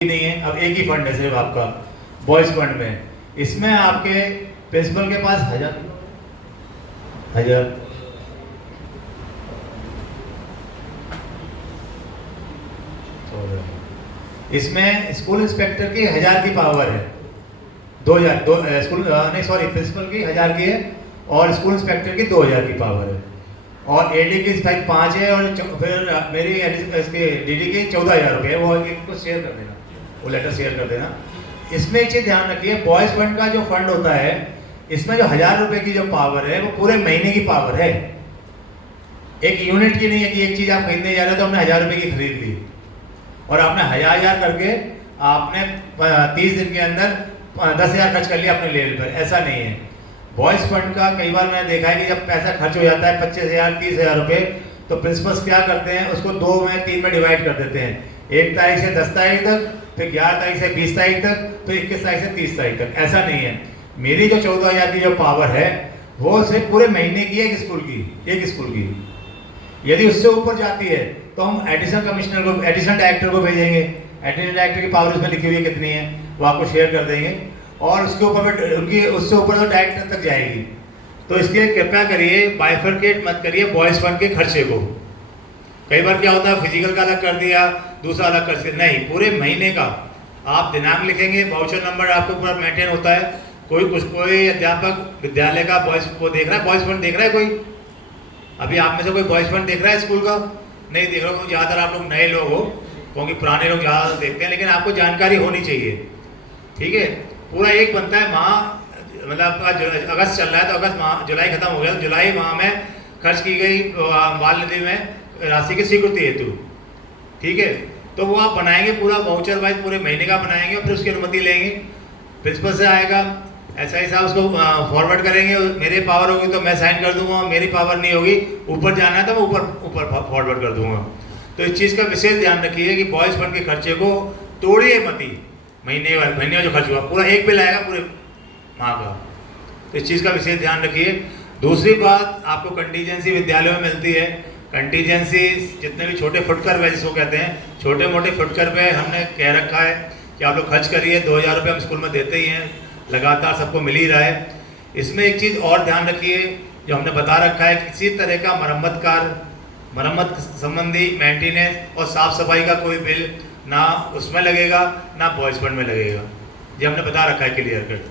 नहीं है। अब एक ही फंड है सिर्फ आपका बॉयज फंड में। इसमें आपके प्रिंसिपल के पास हजार इसमें स्कूल इंस्पेक्टर की 1000 की पावर है। 2000 स्कूल नहीं सॉरी प्रिंसिपल की 1000 की है और स्कूल इंस्पेक्टर की 2000 की पावर है और एडी की शायद 5 है और फिर मेरी इसके डीडी की 14,000 रुपये है। वो एक को शेयर कर देना, वो लेटर शेयर कर देना। इसमें एक चीज़ ध्यान रखिए, बॉयज़ फंड का जो फंड होता है इसमें जो 1000 रुपये की जो पावर है वो पूरे महीने की पावर है, एक यूनिट की नहीं है कि एक चीज़ आप खरीदने जा रहे हो तो हमने 1000 रुपये की खरीद ली और आपने 1000 करके आपने 30 दिन के अंदर 10,000 खर्च कर लिया अपने लेवल पर। ऐसा नहीं है। बॉयज़ फंड का कई बार मैंने देखा है कि जब पैसा खर्च हो जाता है 25,000 30,000 रुपये तो प्रिंसिपल्स क्या करते हैं, उसको 2 में 3 में डिवाइड कर देते हैं। 1 तारीख से 10 तारीख तक, फिर 11 तारीख से 20 तारीख तक, फिर 21 तारीख से 30 तारीख तक। ऐसा नहीं है। मेरी जो 14,000 की जो पावर है वो सिर्फ पूरे महीने की है एक स्कूल की। यदि उससे ऊपर जाती है तो हम एडिशनल कमिश्नर को, एडिशनल डायरेक्टर को भेजेंगे। एडिशनल डायरेक्टर की पावर उसमें लिखी हुई है कितनी है, वो आपको शेयर कर देंगे और उसके ऊपर उनकी उससे ऊपर तो डायरेक्टर तक जाएगी। तो इसके कृपया करिए, बाइफरकेट मत करिए बॉयज़ फंड के खर्चे को। कई बार क्या होता है फिजिकल का अलग कर दिया, दूसरा अलग कर दिया, नहीं, पूरे महीने का आप दिनांक लिखेंगे, वाउचर नंबर आपको पूरा मेंटेन होता है। कोई अध्यापक विद्यालय का बॉयज़ को देख रहा है, बॉयज़ फंड देख रहा है कोई? अभी आप में से कोई बॉयज़ फंड देख रहा है स्कूल का? नहीं देख रहा हूँ। ज़्यादातर आप लोग नए लोग हो, क्योंकि पुराने लोग ज़्यादा देखते हैं, लेकिन आपको जानकारी होनी चाहिए। ठीक है, पूरा एक बनता है माह, मतलब अगस्त चल रहा है तो अगस्त माह, जुलाई खत्म हो गया तो जुलाई माह में खर्च की गई बाल निधि में राशि की स्वीकृति हेतु। ठीक है, तो वो आप बनाएंगे पूरा वाउचर वाइज, पूरे महीने का बनाएंगे और फिर उसकी अनुमति लेंगे, प्रिंसिपल से आएगा, ऐसा ही साहब उसको फॉरवर्ड करेंगे। मेरी पावर होगी तो मैं साइन कर दूंगा, मेरी पावर नहीं होगी, ऊपर जाना है तो मैं ऊपर फॉरवर्ड कर दूंगा। तो इस चीज़ का विशेष ध्यान रखिए कि बॉयज़ फंड के खर्चे को तोड़िए मत ही। महीने में जो खर्च हुआ पूरा एक बिल आएगा पूरे माह का, तो इस चीज़ का विशेष ध्यान रखिए। दूसरी बात, आपको कंटीजेंसी विद्यालयों में मिलती है। कंटीजेंसी जितने भी छोटे फुटकर है जिसको कहते हैं, छोटे मोटे फुटकर पे हमने कह रखा है कि आप लोग खर्च करिए। 2,000 रुपये हम स्कूल में देते ही हैं, लगातार सबको मिल ही रहा है। इसमें एक चीज़ और ध्यान रखिए, जो हमने बता रखा है, किसी तरह का मरम्मत संबंधी मेंटेनेंस और साफ़ सफाई का कोई बिल ना उसमें लगेगा ना बॉयज़ फंड में लगेगा। ये हमने बता रखा है क्लियर कट।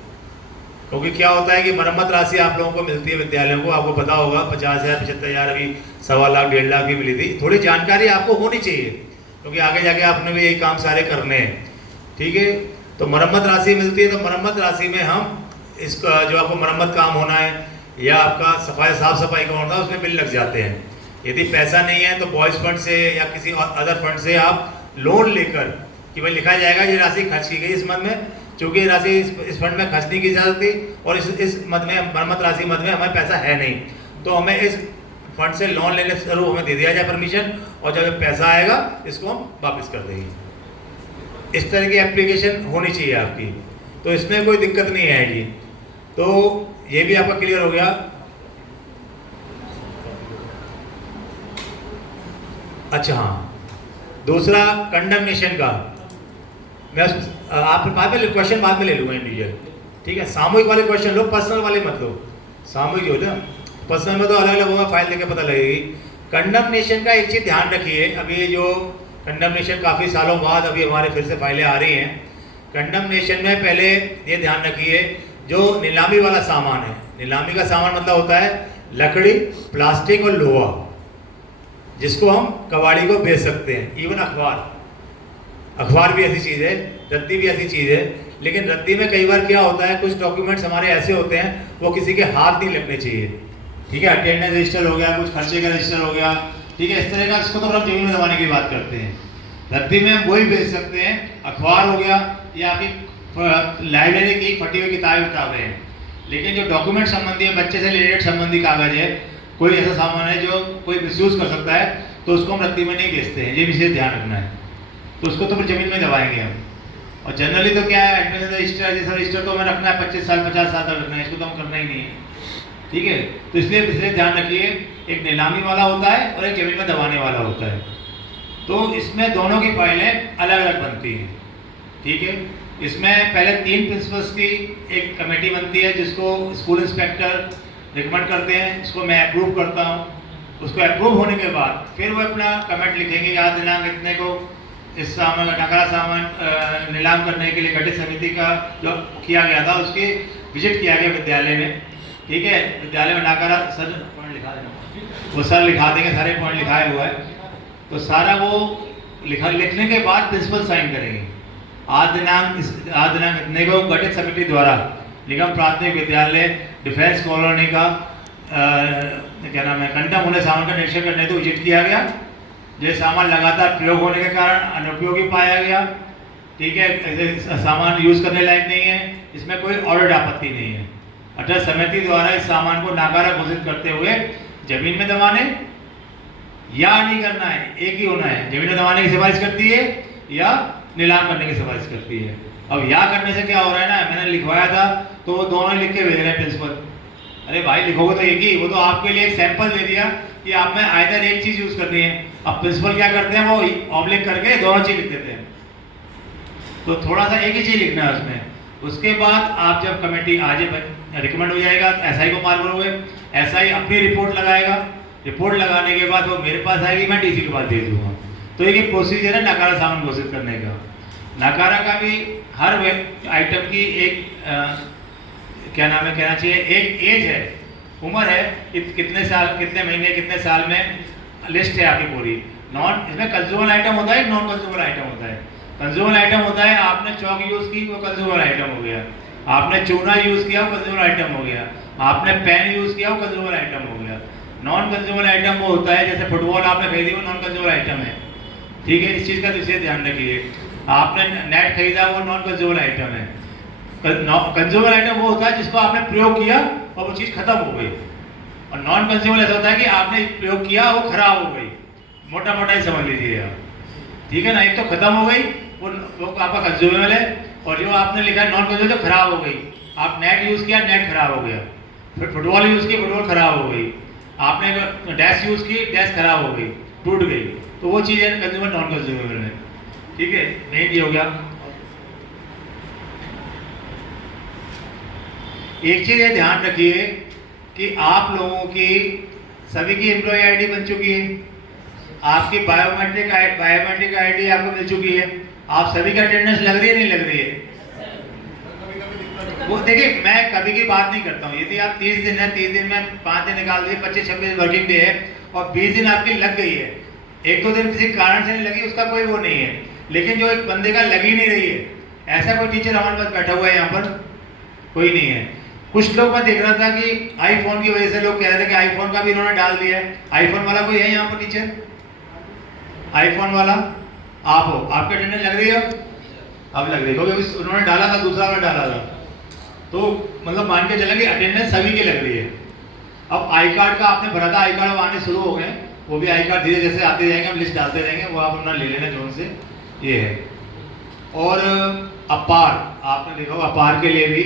क्योंकि क्या होता है कि मरम्मत राशि आप लोगों को मिलती है विद्यालयों को, आपको पता होगा 50,000 75,000, अभी 1.25 लाख 1.5 लाख भी मिली थी। थोड़ी जानकारी आपको होनी चाहिए क्योंकि आगे जाके आपने भी यही काम सारे करने हैं। ठीक है, तो मरम्मत राशि मिलती है, तो मरम्मत राशि में हम इसका जो आपको मरम्मत काम होना है या आपका साफ सफाई का होना है उसमें बिल लग जाते हैं। यदि पैसा नहीं है तो बॉयज़ फंड से या किसी अदर फंड से आप लोन लेकर कि भाई लिखा जाएगा ये राशि खर्च की गई इस मद में, चूँकि ये राशि इस फंड में खर्च नहीं की जा सकती और इस मद में, मरम्मत राशि मद में हमें पैसा है नहीं, तो हमें इस फंड से लोन लेने से जरूर हमें दे दिया जाए परमिशन, और जब पैसा आएगा इसको हम वापस कर देंगे। इस तरह की एप्लीकेशन होनी चाहिए आपकी, तो इसमें कोई दिक्कत नहीं आएगी। तो ये भी आपका क्लियर हो गया। अच्छा हाँ, दूसरा कंडमनेशन का, मैं आप बाद में क्वेश्चन बाद में ले लूँगा इंडिविजुअल। ठीक है, सामूहिक वाले क्वेश्चन लो, पर्सनल वाले मत लो। सामूहिक हो ना, पर्सनल में तो अलग अलग होगा, फाइल लेके पता लगेगी। कंडमनेशन का एक चीज़ ध्यान रखिए, अभी जो कंडमनेशन काफ़ी सालों बाद अभी हमारे फिर से फाइलें आ रही हैं। कंडमनेशन में पहले ये ध्यान रखिए, जो नीलामी वाला सामान है, नीलामी का सामान मतलब होता है लकड़ी, प्लास्टिक और लोहा, जिसको हम कबाड़ी को बेच सकते हैं। इवन अखबार भी ऐसी चीज़ है, रद्दी भी ऐसी चीज़ है। लेकिन रद्दी में कई बार क्या होता है, कुछ डॉक्यूमेंट्स हमारे ऐसे होते हैं वो किसी के हाथ नहीं लगने चाहिए। ठीक है, अटेंडेंस रजिस्टर हो गया, कुछ खर्चे का रजिस्टर हो गया, ठीक है, इस तरह का, इसको तो हम जमीन में दबाने की बात करते हैं। रद्दी में वही बेच सकते हैं, अखबार हो गया या आपकी लाइब्रेरी की फटी हुई किताबें हैं। लेकिन जो डॉक्यूमेंट संबंधी है, बच्चे से रिलेटेड संबंधी कागज है, कोई ऐसा सामान है जो कोई मिसयूज़ कर सकता है, तो उसको हम रद्दी में नहीं बेचते हैं। ये विशेष ध्यान रखना है। तो उसको तो फिर जमीन में दबाएंगे हम। और जनरली तो क्या है, एडमिशन रजिस्टर जैसा रजिस्टर तो हमें रखना है 25 साल 50 साल तक रखना है, इसको तो हम करना ही नहीं है। ठीक है, तो इसलिए विशेष ध्यान रखिए, एक नीलामी वाला होता है और एक जमीन में दबाने वाला होता है। तो इसमें दोनों की फाइलें अलग अलग बनती हैं। ठीक है। इसमें पहले 3 प्रिंसिपल्स की एक कमेटी बनती है जिसको स्कूल इंस्पेक्टर रिकमेंड करते हैं, इसको मैं अप्रूव करता हूँ। उसको अप्रूव होने के बाद फिर वो अपना कमेंट लिखेंगे, आज दिनांक इतने को इस सामान नकारा सामान नीलाम करने के लिए गठित समिति का जो किया गया था उसकी विजिट किया गया विद्यालय में, ठीक है। विद्यालय में नकारा सर पॉइंट लिखा देना, वो सर लिखा देंगे, सारे पॉइंट लिखाए हुआ है। तो सारा वो लिखने के बाद प्रिंसिपल साइन करेंगे। आज दिनांक इतने को गठित समिति द्वारा निगम प्राथमिक विद्यालय डिफेंस कॉलोनी का क्या नाम है कंटम होने सामान का निरीक्षण करने तो विजिट किया गया। ये सामान लगातार प्रयोग होने के कारण अनुपयोगी पाया गया, ठीक है। सामान यूज करने लायक नहीं है, इसमें कोई ऑडिट आपत्ति नहीं है। अतः समिति द्वारा इस सामान को नाकारा घोषित करते हुए जमीन में दबाने या नहीं करना है, एक ही होना है। जमीन में दबाने की सिफारिश करती है या नीलाम करने की सिफारिश करती है। अब या करने से क्या हो रहा है ना, मैंने लिखवाया था तो वो दोनों लिख के भेज रहे हैं प्रिंसिपल। अरे भाई लिखोगे तो एक ही, वो तो आपके लिए एक सैंपल दे दिया कि आप में आइदर एक चीज यूज करनी है। अब प्रिंसिपल क्या करते हैं, वो ऑब्लिक करके दोनों चीज लिख देते हैं। तो थोड़ा सा एक ही चीज लिखना है उसमें। उसके बाद आप जब कमेटी आज रिकमेंड हो जाएगा एसआई को मार करोगे, एसआई अपनी रिपोर्ट लगाएगा, रिपोर्ट लगाने के बाद वो मेरे पास आएगी, मैं डीसी के पास दे दूंगा। तो एक प्रोसीजर है नकारा सामान घोषित करने का। नकारा का भी हर आइटम की एक क्या नाम है कहना चाहिए, एक एज है, उम्र है, कितने साल, कितने महीने, कितने साल में लिस्ट है आपकी पूरी। नॉन इसमें कंज्यूमर आइटम होता है, नॉन कंज्यूमर आइटम होता है। कंज्यूमर आइटम होता है आपने चौक यूज की वो कंज्यूमर आइटम हो गया, आपने चूना यूज किया वो कंज्यूमर आइटम हो गया, आपने पेन यूज किया वो कंज्यूमर आइटम हो गया। नॉन कंज्यूमर आइटम वो होता है जैसे फुटबॉल आपने खरीदी वो नॉन कंज्यूमर आइटम है, ठीक है। इस चीज़ का विशेष ध्यान रखिए। आपने नेट खरीदा वो नॉन कंज्यूमर आइटम है। कंज्यूमर आइटम वो होता है जिसको आपने प्रयोग किया और वो चीज़ खत्म हो गई। और नॉन कंज्यूमर ऐसा होता है कि आपने प्रयोग किया वो खराब हो गई, मोटा मोटा ही समझ लीजिए आप, ठीक है ना। एक तो खत्म हो गई वो आपका कंज्यूमेबल है, और जो आपने लिखा है नॉन कंज्यूमेबल तो खराब हो गई। आप नेट यूज़ किया, नेट खराब हो गया। फिर फुटबॉल यूज़ की, फुटबॉल खराब हो गई। आपने डैश यूज़ की, डैश खराब हो गई, टूट गई। तो वो चीज़ है कंज्यूमर नॉन कंज्यूमेबल में, ठीक है। मेन ये हो गया। एक चीज़ ये ध्यान रखिए कि आप लोगों की सभी की एम्प्लॉय आईडी बन चुकी है, आपकी बायोमेट्रिक आईडी आपको मिल चुकी है, आप सभी का अटेंडेंस लग रही है नहीं लग रही है। वो देखिए मैं कभी की बात नहीं करता हूँ। यदि आप 30 दिन है, 30 दिन में 5 दिन निकाल दिए, 25-26 वर्किंग डे है और 20 दिन आपकी लग गई है, 1-2 दिन किसी कारण से नहीं लगी उसका कोई वो नहीं है। लेकिन जो एक बंदे का लग ही नहीं रही है, ऐसा कोई टीचर हमारे पास बैठा हुआ है यहाँ पर कोई नहीं है। कुछ लोग मैं देख रहा था कि आईफोन की वजह से लोग कह रहे थे कि आईफोन का भी इन्होंने डाल दिया है। आईफोन वाला कोई है यहाँ पर टीचर? आईफोन वाला आप हो, आपकी अटेंडेंस लग रही है? अब लग रही है क्योंकि उन्होंने डाला था, दूसरा वाला डाला था, तो मतलब मान के चले कि अटेंडेंस सभी की लग रही है। अब आई कार्ड का आपने भरा था, आई कार्ड आने शुरू हो गए, वो भी आई कार्ड धीरे जैसे आते जाएंगे हम लिस्ट डालते रहेंगे, वो आप अपना ले लेना जोन से, ये है। और अपार आपने देखा होगा, अपार के लिए भी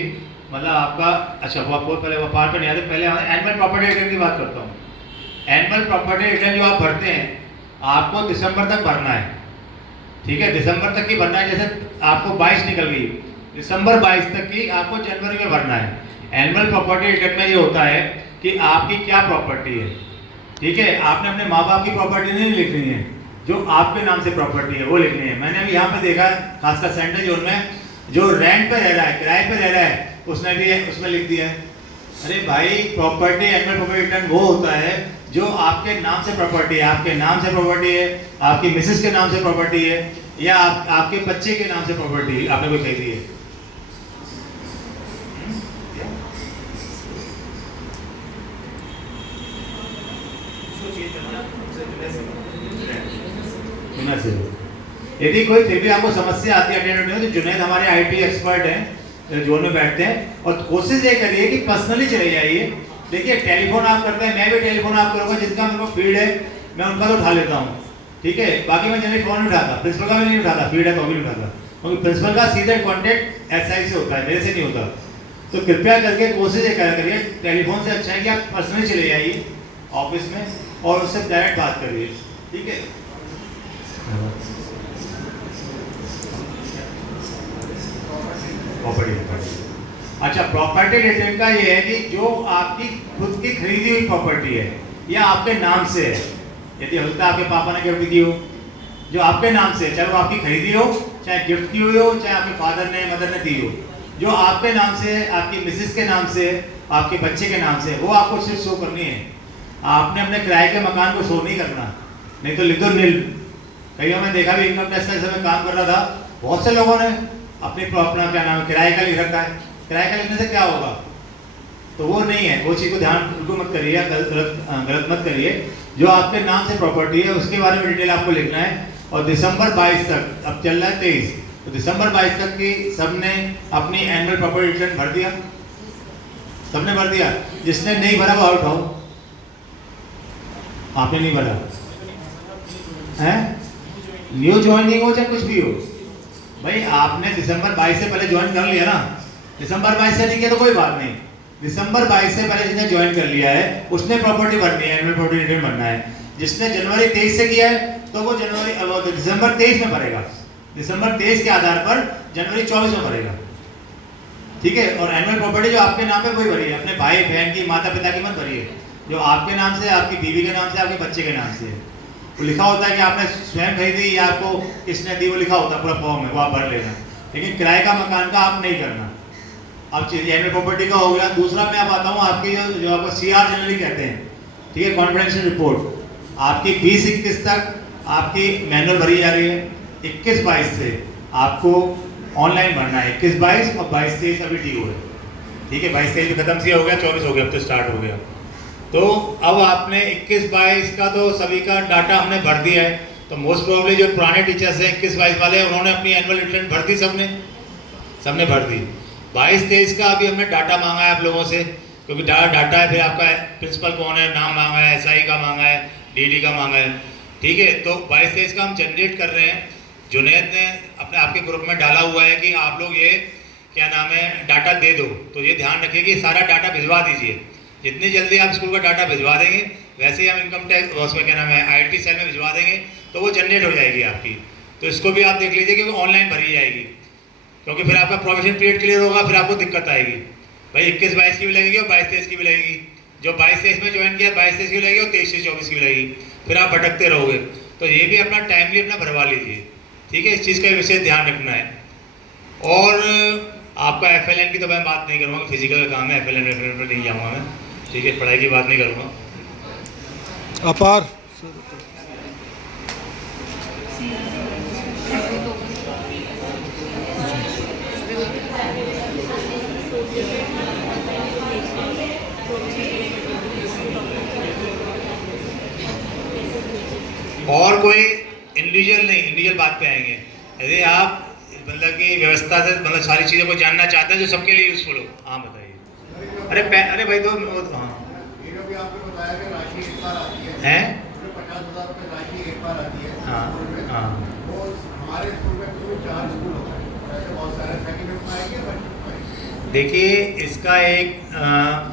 मतलब आपका अच्छा वो पहले अपार पर नहीं आते, पहले एनुअल प्रॉपर्टी रिटर्न की बात करता हूँ। एनुअल प्रॉपर्टी रिटर्न जो आप भरते हैं आपको दिसंबर तक भरना है, ठीक है। दिसंबर तक की भरना है, जैसे आपको 22 निकल गई, दिसंबर 22 तक की आपको जनवरी में भरना है। एनुअल प्रॉपर्टी रिटर्न में ये होता है कि आपकी क्या प्रॉपर्टी है, ठीक है। आपने अपने माँ बाप की प्रॉपर्टी नहीं लिखनी है, जो आपके नाम से प्रॉपर्टी है वो लिखनी है। मैंने अभी यहाँ पे देखा खासकर सेंट्रल जोन में जो रेंट पे रह रहा है, किराए पे रह रहा है, उसने भी उसमें लिख दिया है। अरे भाई प्रॉपर्टी, एनुअल प्रॉपर्टी रिटर्न वो होता है जो आपके नाम से प्रॉपर्टी है, आपके नाम से प्रॉपर्टी है, आपकी मिसेस के नाम से प्रॉपर्टी है, या आपके बच्चे के नाम से प्रॉपर्टी आपने कोई खरीदी है। यदि कोई फिर भी आपको समस्या आती है अटेंडेंट में, तो जुनैद हमारे आईटी एक्सपर्ट हैं, जोन में बैठते हैं, और कोशिश ये करिए कि पर्सनली चले जाइए। देखिए टेलीफोन आप करते हैं, मैं भी टेलीफोन आप करूँगा, जिसका मेरे को फीड है मैं उनका तो उठा लेता हूँ, ठीक है। बाकी मैं जनरली फोन नहीं उठाता, प्रिंसिपल का भी नहीं उठाता, फीड है तो भी नहीं उठाता, क्योंकि प्रिंसिपल का सीधे कॉन्टेक्ट एसआई से होता है, मेरे से नहीं होता। तो कृपया करके कोशिश ये करिए, टेलीफोन से अच्छा है कि आप पर्सनली चले जाइए ऑफिस में और उससे डायरेक्ट बात करिए, ठीक है। प्रॉपर्टी। अच्छा, प्रॉपर्टी डिटेल का ये है कि जो आपकी खुद की खरीदी हुई प्रॉपर्टी है या आपके नाम से है, यदि होता है आपके पापा ने गिफ्ट दी हो, जो आपके नाम से है, चाहे वो आपकी खरीदी हो, चाहे गिफ्ट की हुई हो, चाहे आपके फादर ने मदर ने दी हो, जो आपके नाम से है, आपकी मिसेस के नाम से है, आपके बच्चे के नाम से है, वो आपको सिर्फ शो करनी है। आपने अपने किराए के मकान को शो नहीं करना, नहीं तो लिख दो नील। कई बार मैं देखा भी, इनकम टैक्स का समय काम कर रहा था, बहुत से लोगों ने अपनी अपना क्या नाम है किराए का लिख रखा है। किराए का लिखने से क्या होगा? तो वो नहीं है, वो चीज़ को ध्यान बिल्कुल मत करिए, गलत मत करिए। जो आपके नाम से प्रॉपर्टी है उसके बारे में डिटेल आपको लिखना है। और दिसंबर 22 तक, अब चल रहा है 23, तो दिसंबर 22 तक की सबने अपनी एनुअल प्रॉपर्टी रिटर्न भर दिया? सबने भर दिया? जिसने नहीं भरा वो आउट हो। आपने नहीं भरा है, न्यू ज्वाइनिंग हो चाहे कुछ भी हो, भाई आपने दिसंबर 22 से पहले ज्वाइन कर लिया ना। दिसंबर 22 से नहीं किया तो कोई बात नहीं, दिसंबर 22 से पहले जिसने ज्वाइन कर लिया है उसने प्रॉपर्टी भरनी है, एनुअल प्रॉपर्टी रिटर्न भरना है। जिसने जनवरी 23 से किया है तो वो दिसंबर 23 में भरेगा, दिसंबर 23 के आधार पर जनवरी 24 में भरेगा, ठीक है। और एनुअल प्रॉपर्टी जो आपके नाम पे वही भरिए, अपने भाई बहन की, माता पिता की मत भरिए। जो आपके नाम से, आपकी बीवी के नाम से, आपके बच्चे के नाम से है, वो लिखा होता है कि आपने स्वयं खरीदी या आपको किसने दी, वो लिखा होता है पूरा फॉर्म है, वो आप भर लेना। लेकिन किराए का मकान का आप नहीं करना। अब एनुअल प्रॉपर्टी का हो गया। दूसरा मैं आप आता हूँ आपकी जो आपको CR जनरली कहते हैं, ठीक है, कॉन्फिडेंशियल रिपोर्ट। आपकी 20-21 तक आपकी मैनुअल भरी जा रही है, 21-22 से आपको ऑनलाइन भरना है। 21-22 और 22-23 अभी ड्यू है, ठीक है। 22-23 भी खत्म से हो गया, 24 हो गया, अब तो स्टार्ट हो गया। तो अब आपने 21-22 का तो सभी का डाटा हमने भर दिया है। तो मोस्ट प्रोबेबली जो पुराने टीचर्स हैं 21-22 वाले, उन्होंने अपनी एनुअल रिटर्न भर दी, सबने भर दी। 22-23 का अभी हमने डाटा मांगा है आप लोगों से, क्योंकि डाटा है, फिर आपका प्रिंसिपल कौन है, नाम मांगा है, SI का मांगा है, DD का मांगा है, ठीक है। तो 22-23 का हम जनरेट कर रहे हैं। जुनैद ने अपने आपके ग्रुप में डाला हुआ है कि आप लोग ये क्या नाम है डाटा दे दो, तो ये ध्यान रखिए कि सारा डाटा भिजवा दीजिए। जितनी जल्दी आप स्कूल का डाटा भिजवा देंगे, वैसे ही हम इनकम टैक्स उसमें क्या नाम है IT सेल में भिजवा देंगे, तो वो जनरेट हो जाएगी आपकी। तो इसको भी आप देख लीजिए कि वो ऑनलाइन भरी जाएगी, क्योंकि फिर आपका प्रोविजन पीरियड क्लियर होगा, फिर आपको दिक्कत आएगी। भाई 21-22 की भी लगेगी और 22-23 की भी लगेगी। जो 22-23 में ज्वाइन किया 22-23 की लगेगी और 23-24 की भी लगेगी, फिर आप भटकते रहोगे। तो ये भी अपना टाइमली अपना भरवा लीजिए, ठीक है। इस चीज़ का विशेष ध्यान रखना है। और आपका FLN की तो मैं बात नहीं करूँगा, फिजिकल का काम है, FLN पर नहीं जाऊँगा मैं, ठीक है, पढ़ाई की बात नहीं करूँगा। अपार और कोई इंडिविजुअल नहीं, इंडिविजुअल बात पे आएंगे। यदि आप मतलब कि व्यवस्था से मतलब सारी चीज़ों को जानना चाहते हैं जो सबके लिए यूजफुल हो, हाँ बताइए। अरे भाई तो हाँ है 50,000 रुपये राशि एक बार आती है। हाँ हाँ वो हमारे स्कूल में कुल 4 स्कूल होते हैं, ऐसे बहुत सारे सेकंड में आएंगे। देखिए इसका एक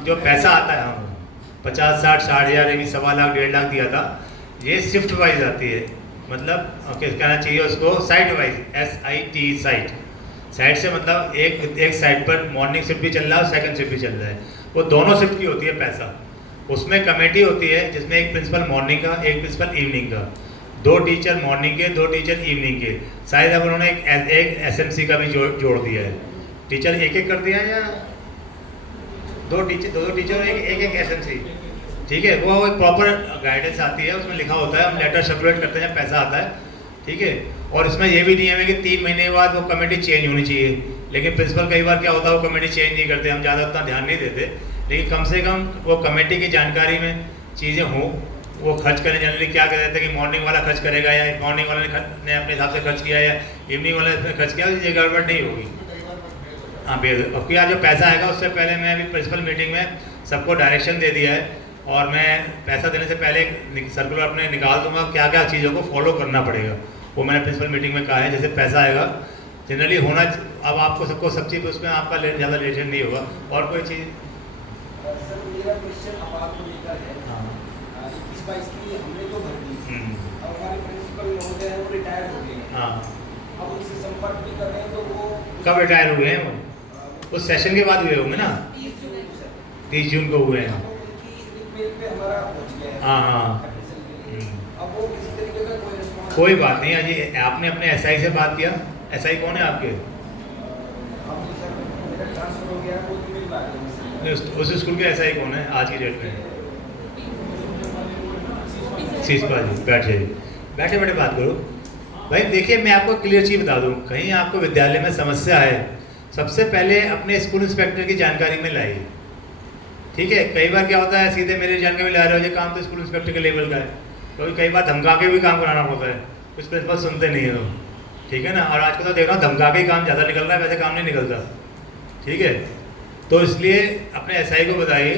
जो पैसा आता है, हम 50-60-60 हज़ार, अभी 1.25 लाख 1.5 लाख दिया था, ये शिफ्ट वाइज आती है। मतलब कहना चाहिए उसको साइट वाइज, SIT साइट से मतलब एक साइट पर मॉर्निंग शिफ्ट भी चल रहा है और सेकंड शिफ्ट भी चल रहा है, वो दोनों शिफ्ट की होती है पैसा। उसमें कमेटी होती है जिसमें एक प्रिंसिपल मॉर्निंग का, एक प्रिंसिपल इवनिंग का, 2 टीचर मॉर्निंग के, 2 टीचर इवनिंग के। शायद अब उन्होंने एक SMC का भी जोड़ दिया है। टीचर एक कर दिया है या 2 टीचर एक SMC, ठीक है। वो एक प्रॉपर गाइडेंस आती है, उसमें लिखा होता है, हम लेटर सर्कुलेट करते हैं, पैसा आता है, ठीक है। और इसमें ये भी नियम है कि 3 महीने बाद वो कमेटी चेंज होनी चाहिए। लेकिन प्रिंसिपल कई बार क्या होता है वो कमेटी चेंज नहीं करते, हम ज़्यादा उतना ध्यान नहीं देते, लेकिन कम से कम वो कमेटी की जानकारी में चीज़ें हों, वो खर्च करें। जनरली क्या कहते हैं कि मॉर्निंग वाला खर्च करेगा या मॉर्निंग वाले ने अपने हिसाब से खर्च किया या इवनिंग वाले ने खर्च किया, ये गड़बड़ नहीं होगी। हाँ अब क्या जो पैसा आएगा उससे पहले मैं अभी प्रिंसिपल मीटिंग में सबको डायरेक्शन दे दिया है, और मैं पैसा देने से पहले सर्कुलर अपने निकाल दूंगा क्या क्या चीज़ों को फॉलो करना पड़ेगा, वो मैंने प्रिंसिपल मीटिंग में कहा है। जैसे पैसा आएगा जनरली होना, अब आपको सबको सब चीज़ उसमें आपका ज़्यादा रिलेशन नहीं होगा। और कोई चीज़ सर मेरा क्वेश्चन अब आपको लेकर है, हाँ 21-22 की हमने तो भर दी, अब हमारे प्रिंसिपल महोदय हैं वो रिटायर हो गए हैं, हाँ अब उनसे संपर्क भी कर रहे हैं, तो वो कब रिटायर हुए हैं वो? उस सेशन के बाद हुए होंगे ना, 30 जून को हुए हैं। अब उनकी email पे हमारा पहुंच गया है। हाँ हाँ। अब वो किसी तरीके का कोई response कोई बात नहीं है जी, आपने अपने एसआई से बात किया? एसआई कौन है आपके? अब तो सर मेरा ट्रांसफर हो गया है, वो email आ गई है। नहीं, उस स्कूल के एसआई कौन है आज की डेट में? सीसपा जी, बैठ जाइए, बैठे बैठे बात करो। भाई देखिए, मैं आपको क्लियर चीज़ बता दूं, कहीं आपको विद्यालय में समस्या है, सबसे पहले अपने स्कूल इंस्पेक्टर की जानकारी में लाइए। ठीक है, कई बार क्या होता है सीधे मेरी जानकारी में ला रहे हो, ये काम तो स्कूल इंस्पेक्टर के लेवल का है, क्योंकि कई बार धमका के भी काम कराना पड़ता है, कुछ प्रिंसिपल सुनते नहीं है लोग। ठीक है ना, और आजकल तो देख रहा हूँ धमका के ही काम ज़्यादा निकल रहा है, वैसे काम नहीं निकलता। ठीक है, तो इसलिए अपने एसआई को बताइए।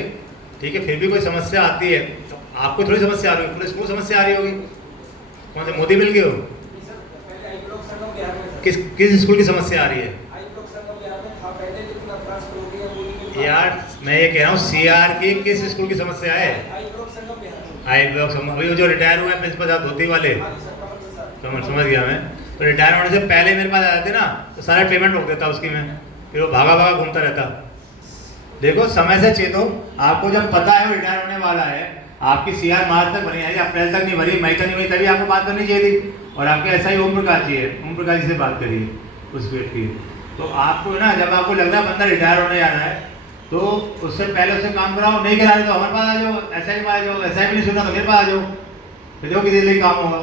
ठीक है, फिर भी कोई समस्या आती है तो आपको थोड़ी समस्या आ रही है, पूरे स्कूल समस्या आ रही होगी। कौन से मोदी मिल गए हो? नहीं सर, पहले आई ब्लॉक संगम बिहार में था। किस स्कूल की समस्या आ रही है? आई ब्लॉक संगम बिहार में था पहले, लेकिन अब ट्रांसफर हो गया, वो email यार मैं ये कह रहा हूँ, सीआर की किस स्कूल की समस्या है? आई ब्लॉक संगम बिहार में। आई ब्लॉक अभी वो जो रिटायर हुए हैं प्रिंसिपल साहब धोती वाले, हाँ जी सर, कमल प्रसाद। समझ गया मैं। तो रिटायर होने से पहले मेरे पास आ जाते ना, तो सारा पेमेंट रोक देता उसकी मैं, फिर वो भागा भागा घूमता रहता। देखो समय से चेतो, आपको जब पता है वो रिटायर होने वाला है, आपकी सीआर मार्च तक बनी है, अप्रैल तक नहीं भरी, मई तक नहीं भरी, तभी आपको बात करनी चाहिए थी। और आपके ऐसा ही ओम प्रकाश जी है, ओम प्रकाश जी से बात करिए उस व्यक्ति की। तो आपको ना जब आपको लग रहा है बंदा रिटायर होने जा रहा है, तो उससे पहले उससे काम कराओ, नहीं करा रहे तो हमारे पास आ जाओ, ऐसा ही आ जाओ, ऐसा भी नहीं सुनना तो मेरे पास आ जाओ, फिर देखो किसी लिए काम होगा।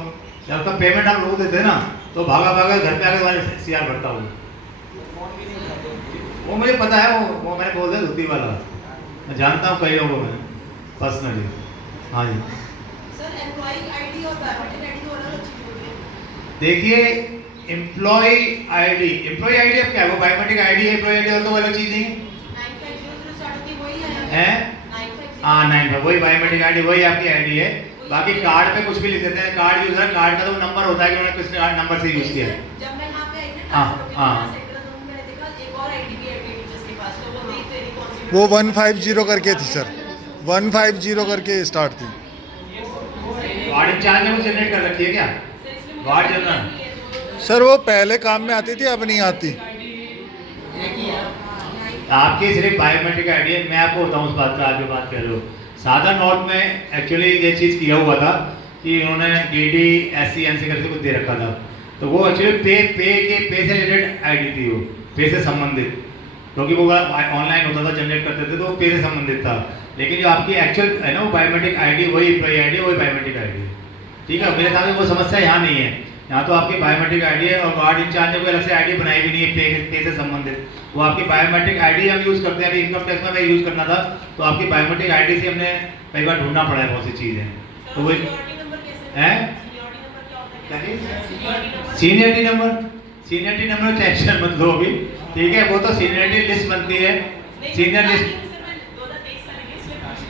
जब उसका पेमेंट आप रोक देते हैं ना, तो भागा भागा घर पे आकर तुम्हारे सीआर भरता हूँ। फोन भी नहीं उठाते। वो मुझे पता है, वो मैंने बोल दिया धोती वाला, मैं जानता हूँ कई लोगों को मैं पर्सनली। हाँ जी, सर एम्प्लॉय आईडी और बायोमेट्रिक आईडी को अलग चीज होती है। देखिए एम्प्लॉय आईडी अब क्या है, वो बायोमेट्रिक आईडी है, एम्प्लॉय आईडी और तो अलग चीज़ नहीं है। 9500 स्टार्ट होती है वही है। हैं? 950। हाँ 9 वही बायोमेट्रिक आईडी, वही आपकी आईडी है। बाकी कार्ड पे कुछ भी लिख देते हैं, कार्ड यूजर, कार्ड का तो नंबर होता है कि उन्होंने किसने कार्ड नंबर से यूज किया है। जब मैं यहाँ पे आई ना हाँ, ट्रांसफर हाँ। होके सेक्टर रूम में देखा एक और आईडी भी है टीचर्स के पास, तो वो नहीं तेरी कौन सी वो 150 करके थी सर, 150 करके स्टार्ट थी। वार्ड इंचार्ज ने वो जनरेट कर रखी है क्या? वार्ड जनरल सर वो पहले काम में आती थी, अब नहीं आती। आपकी सिर्फ बायोमेट्रिक आईडी है। मैं आपको बताऊं उस बात का, आगे बात कर रहे हो। सादा नॉर्थ में एक्चुअली ये चीज़ किया हुआ था कि उन्होंने डीडी SC NC करके कुछ दे रखा था, तो वो एक्चुअली पे से रिलेटेड आईडी थी, वो पे से संबंधित, क्योंकि वो ऑनलाइन होता था, जनरेट करते थे, तो वो पे से संबंधित था। लेकिन जो आपकी एक्चुअल है ना वो बायोमेट्रिक आईडी, वही एम्प्लॉय आईडी, वही बायोमेट्रिक आईडी। ठीक है, मेरे सामने वो समस्या यहाँ नहीं है, यहाँ तो आपकी बायोमेट्रिक आईडी है, और वार्ड इंचार्ज ने कोई अलग से आईडी बनाई भी नहीं है पे से संबंधित। वो आपकी बायोमेट्रिक आईडी हम यूज़ करते हैं। अभी इनकम टैक्स में यूज़ करना था, तो आपकी बायोमेट्रिक आईडी से हमने कई बार ढूंढना पड़ा है बहुत सी चीज़ें। तो वो है सीनियरिटी नंबर टेंशन मत लो अभी, ठीक है, वो तो सीनियरिटी लिस्ट बनती है, सीनियर लिस्ट।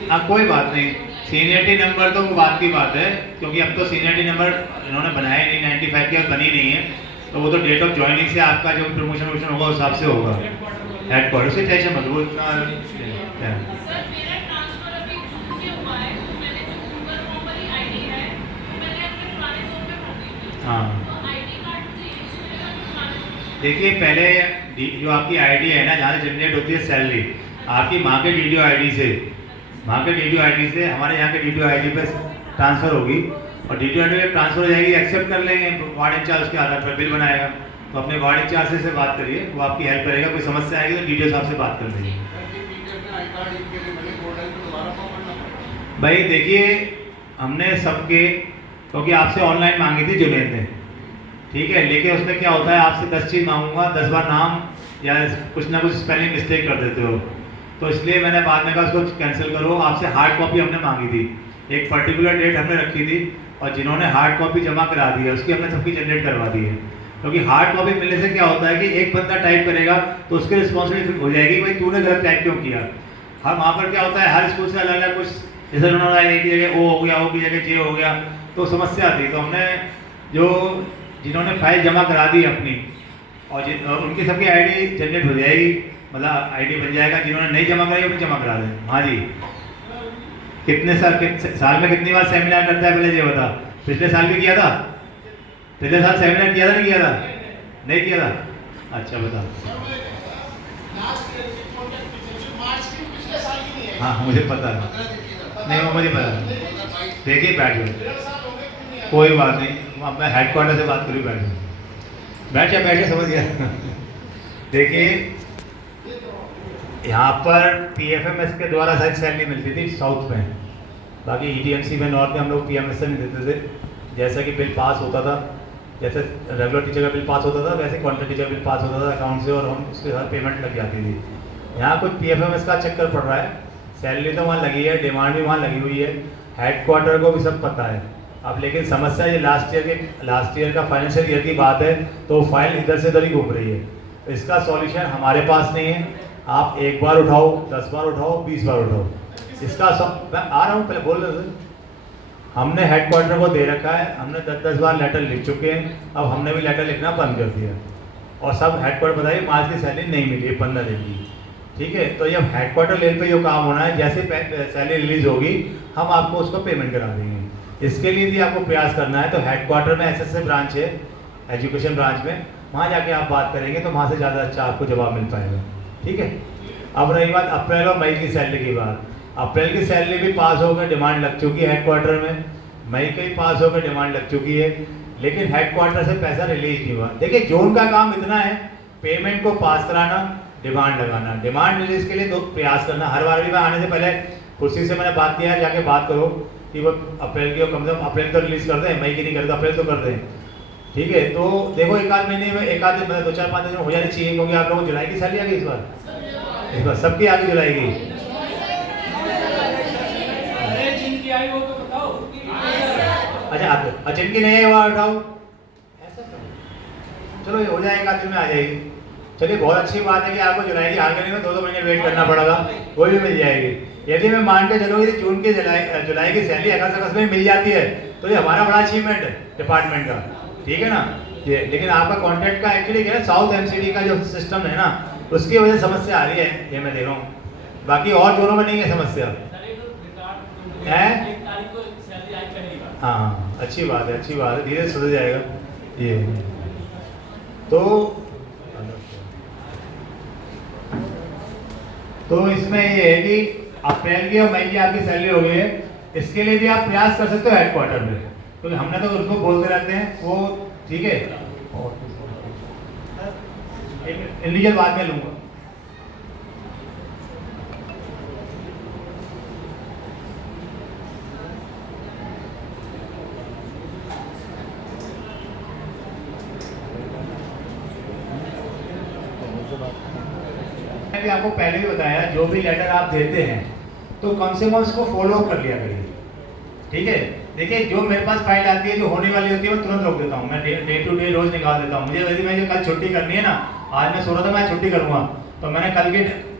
हाँ कोई बात नहीं, सीनियरिटी नंबर तो बात की बात है, क्योंकि अब तो सीनियरिटी नंबर इन्होंने बनाया नहीं, 95 की अब बनी नहीं है, तो वो तो डेट ऑफ ज्वाइनिंग से आपका जो प्रमोशन होगा उस हिसाब से होगा, हेडक्वार्टर से टेंशन मत लो इतना। सर मेरा ट्रांसफर अभी जून में हुआ है, तो मैंने जो गूगल फॉर्म वाली आईडी है वो मैंने अपने पुराने फोन में भर दी थी। हाँ तो आईडी कार्ड मुझे इशू मिलेगा तो पुराने। देखिए, पहले जो आपकी आईडी है ना, जहाँ से जनरेट होती है सैलरी, आपकी माँ के DDO आईडी से, माँ के DDO आईडी से हमारे यहाँ के DDO आईडी पे ट्रांसफ़र होगी, और DDO आईडी पे ट्रांसफ़र हो जाएगी, एक्सेप्ट कर लेंगे वार्ड इंचार्ज, उसके आधार पर बिल बनाएगा। तो अपने वार्ड इंचार्ज से बात करिए, वो आपकी हेल्प करेगा, कोई समस्या आएगी तो DDO साहब से बात कर लीजिए। भाई देखिए, हमने सबके, क्योंकि आपसे ऑनलाइन मांगी थी जुनेद ने, ठीक है, लेकिन उसमें क्या होता है, आपसे 10 चीज़ मांगूंगा, 10 बार नाम या कुछ ना कुछ स्पेलिंग मिस्टेक कर देते हो, तो इसलिए मैंने बाद में कहा उसको कैंसिल करो। आपसे हार्ड कॉपी हमने मांगी थी, एक पर्टिकुलर डेट हमने रखी थी, और जिन्होंने हार्ड कॉपी जमा करा दी है उसकी हमने सबकी जनरेट करवा दी है। क्योंकि हार्ड कॉपी मिलने से क्या होता है कि एक बंदा टाइप करेगा तो उसकी रिस्पॉन्सिबिलिटी हो जाएगी, भाई तूने गलत टाइप क्यों किया। हम वहाँ पर क्या होता है, हर स्कूल से अलग अलग कुछ, जैसे उन्होंने एक की जगह O हो गया, O की जगह J हो गया, तो समस्या थी। तो हमने जिन्होंने फाइल जमा करा दी अपनी, और उनकी सबकी आईडी जनरेट हो जाएगी, मतलब आईडी बन जाएगा। जिन्होंने नहीं जमा कराई उन्हें जमा करा दें। हाँ जी, कितने साल में कितनी बार सेमिनार करता है पहले ये बता। पिछले साल भी किया था, पिछले साल सेमिनार किया था नहीं किया था? नहीं किया था, अच्छा बता। लास्ट ईयर की कॉन्ट्रैक्ट मार्च की पिछले साल की नहीं है। हाँ मुझे पता है, नहीं वो मुझे पता है। देखिए बैठ जाओ, 1.5 साल हो गए क्यों नहीं आया? कोई बात नहीं, अब मैं हेडक्वार्टर से बात करूँ, बैठ जा समझ गया। देखिए यहाँ पर PFMS के द्वारा सारी सैलरी मिलती थी साउथ में, बाकी ETMC में नॉर्थ में हम लोग PMS से नहीं देते थे। जैसा कि बिल पास होता था, जैसे रेगुलर टीचर का बिल पास होता था वैसे कॉन्ट्रैक्ट टीचर का बिल पास होता था अकाउंट से, और हम उसके साथ पेमेंट लग जाती थी। यहाँ कुछ PFMS का चक्कर पड़ रहा है, सैलरी तो वहाँ लगी है, डिमांड भी वहाँ लगी हुई है, हेडक्वार्टर को भी सब पता है। अब लेकिन समस्या ये लास्ट ईयर का फाइनेंशियल ईयर की बात है, तो फाइल इधर से उधर ही घूम रही है। तो इसका सॉल्यूशन हमारे पास नहीं है। आप एक बार उठाओ, 10 बार उठाओ, 20 बार उठाओ, इसका सब मैं आ रहा हूँ, पहले बोल रहे थे। हमने हेडक्वार्टर को दे रखा है, हमने 10-10 बार लेटर लिख चुके हैं, अब हमने भी लेटर लिखना बंद कर दिया, और सब हेडक्वार्टर बताइए मार्च की सैलरी नहीं मिली है 15 दिन की, ठीक है। तो ये हेडक्वार्टर लेवल पे जो काम होना है, जैसे सैलरी रिलीज होगी हम आपको उसको पेमेंट करा देंगे। इसके लिए भी आपको प्रयास करना है, तो हेडक्वार्टर में SSA ब्रांच है, एजुकेशन ब्रांच में, वहाँ जाके आप बात करेंगे तो वहाँ से ज़्यादा अच्छा आपको जवाब मिल पाएगा, ठीक है। अब रही बात अप्रैल और मई की सैलरी की बात, अप्रैल की सैलरी भी पास होकर डिमांड लग चुकी है हेडक्वार्टर में, मई की भी पास होकर डिमांड लग चुकी है, लेकिन हेडक्वार्टर से पैसा रिलीज नहीं हुआ। देखिए जोन का काम इतना है, पेमेंट को पास कराना, डिमांड लगाना, डिमांड रिलीज के लिए दो प्रयास करना। हर बार भी मैं आने से पहले कुर्सी से मैंने बात किया है, जाके बात करो कि वो अप्रैल की, कम से कम अप्रैल तो रिलीज कर दें, मई की नहीं करते अप्रैल तो कर दें, ठीक है। तो देखो एक आध महीने में, एक आध 2-4-5 दिन में हो जानी चाहिए, क्योंकि आप लोगों को जुलाई की सैलरी आ गई इस बार सबकी आगे जुलाई की। अरे जिनकी आई वो तो बताओ। अच्छा जिनकी नहीं है वहाँ उठाओ, ऐसा चलो ये हो जाएगा, दिन में आ जाएगी। चलिए बहुत अच्छी बात है कि आपको जुलाई की आगे में 2-2 महीने वेट करना पड़ेगा, कोई भी मिल जाएगी। यदि मैं मान के चलो कि जून की जुलाई की सैलरी अगस्त में मिल जाती है तो ये हमारा बड़ा अचीवमेंट है डिपार्टमेंट का, ठीक है ना ये। लेकिन आपका कॉन्ट्रैक्ट का एक्चुअली क्या है, साउथ MCD का जो सिस्टम है ना, उसकी वजह से समस्या आ रही है, ये मैं देख रहा हूँ, बाकी और जोरों में नहीं है समस्या है। हाँ अच्छी बात है, अच्छी बात है, धीरे से सुधर जाएगा ये। तो इसमें ये है कि अप्रैल की और मई की आपकी सैलरी हो गई है, इसके लिए भी आप प्रयास कर सकते हो हेडक्वार्टर में, क्योंकि हमने तो उसको बोलते रहते हैं वो, ठीक है। इंडिविजुअल बाद में लूंगा। मैंने भी आपको पहले भी बताया, जो भी लेटर आप देते हैं तो कम से कम उसको फॉलो कर लिया करिए, ठीक है। देखिए जो मेरे पास फाइल आती है जो होने वाली होती है वो तुरंत रोक देता हूँ मैं, डे टू डे रोज निकाल देता हूँ। मुझे यदि मैं कल छुट्टी करनी है ना, आज मैं सो रहा था मैं छुट्टी करूँगा, तो मैंने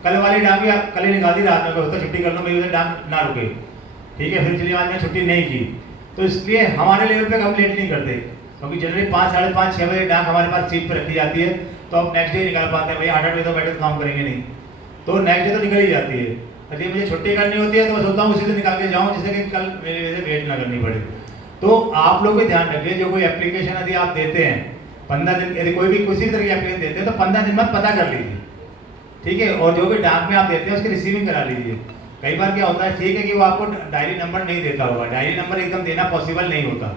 कल वाली डांग भी कल ही निकाल दी रात में, होता छुट्टी कर लो मेरी उधर डांग ना रुके, ठीक है। फिर चलिए आज मैं छुट्टी नहीं की, तो इसलिए हमारे लेवल पे हम लेट नहीं करते, क्योंकि जनरली 5, 5:30, 6 बजे डांग हमारे पास सीट पर रखी जाती है, तो आप नेक्स्ट डे निकाल पाते हैं। भैया 8 बजे तो बैठे तो काम करेंगे नहीं, तो नेक्स्ट डे तो निकल ही जाती है। यदि मुझे छुट्टी करनी होती है तो मैं सोचता हूँ उसी दिन निकाल के जाऊँ, जिससे कि कल मेरी वजह से वेट ना करनी पड़े। तो आप लोग भी ध्यान रखिए, जो कोई एप्लीकेशन यदि आप देते हैं 15 दिन, यदि कोई भी किसी भी तरह की एप्लीकेशन देते हैं तो 15 दिन बाद पता कर लीजिए, ठीक है। और जो भी डाक में आप देते हैं उसकी रिसीविंग करा लीजिए। कई बार क्या होता है, ठीक है कि वो आपको डायरी नंबर नहीं देता होगा, डायरी नंबर एकदम देना पॉसिबल नहीं होता,